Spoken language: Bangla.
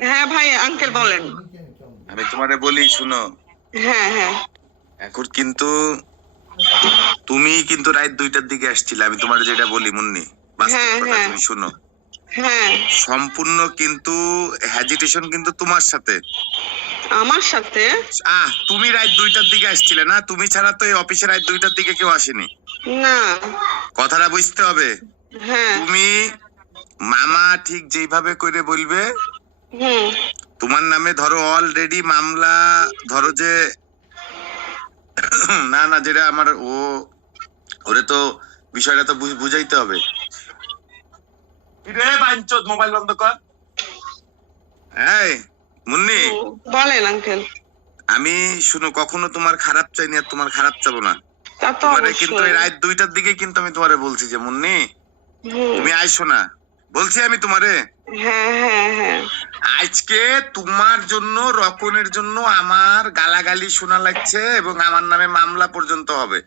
হ্যাঁ ভাই, আঙ্কেল বলেন। আমি তোমারে বলি শুনো, হ্যাঁ হ্যাঁ এখন কিন্তু তুমি কিন্তু রাত 2টার দিকে আসছিলে, আমি তোমার যেটা বলি মুন্নি, বাস্তব হ্যাঁ কথা হ্যাঁ তুমি শুনো। হ্যাঁ। সম্পূর্ণ কিন্তু হেজিটেশন কিন্তু তোমার সাথে। আমার সাথে? তুমি রাত 2টার দিকে আসছিলে না? তুমি ছাড়া তো এই অফিসে রাত 2টার দিকে কেউ আসেনি। না। কথাটা বুঝতে হবে। হ্যাঁ। তুমি মামা ঠিক যেইভাবে করে বলবে, হুম। তোমার নামে ধরো অলরেডি মামলা, ধরো যে না না, যেটা আমার ওরে তো বিষয়টা তো বুঝাইতে হবে। রে বাঞ্চোদ, মোবাইল বন্ধ কর। এই মুন্নি, বলেন আঙ্কেল। আমি শুনো, কখনো তোমার খারাপ চাইনি আর তোমার খারাপ চাবো না। তা তো তোমারে কিন্তু এই অবশ্যই। রাত 2টার দিকে কিন্তু আমি তোমারে বলছি যে মুন্নি হুম। তুমি আইসো না, বলছি আমি তোমারে। হ্যাঁ হ্যাঁ হ্যাঁ। আজকে তোমার জন্য, রকনের জন্য আমার গালাগালি শোনা লাগছে এবং আমার নামে মামলা পর্যন্ত হবে।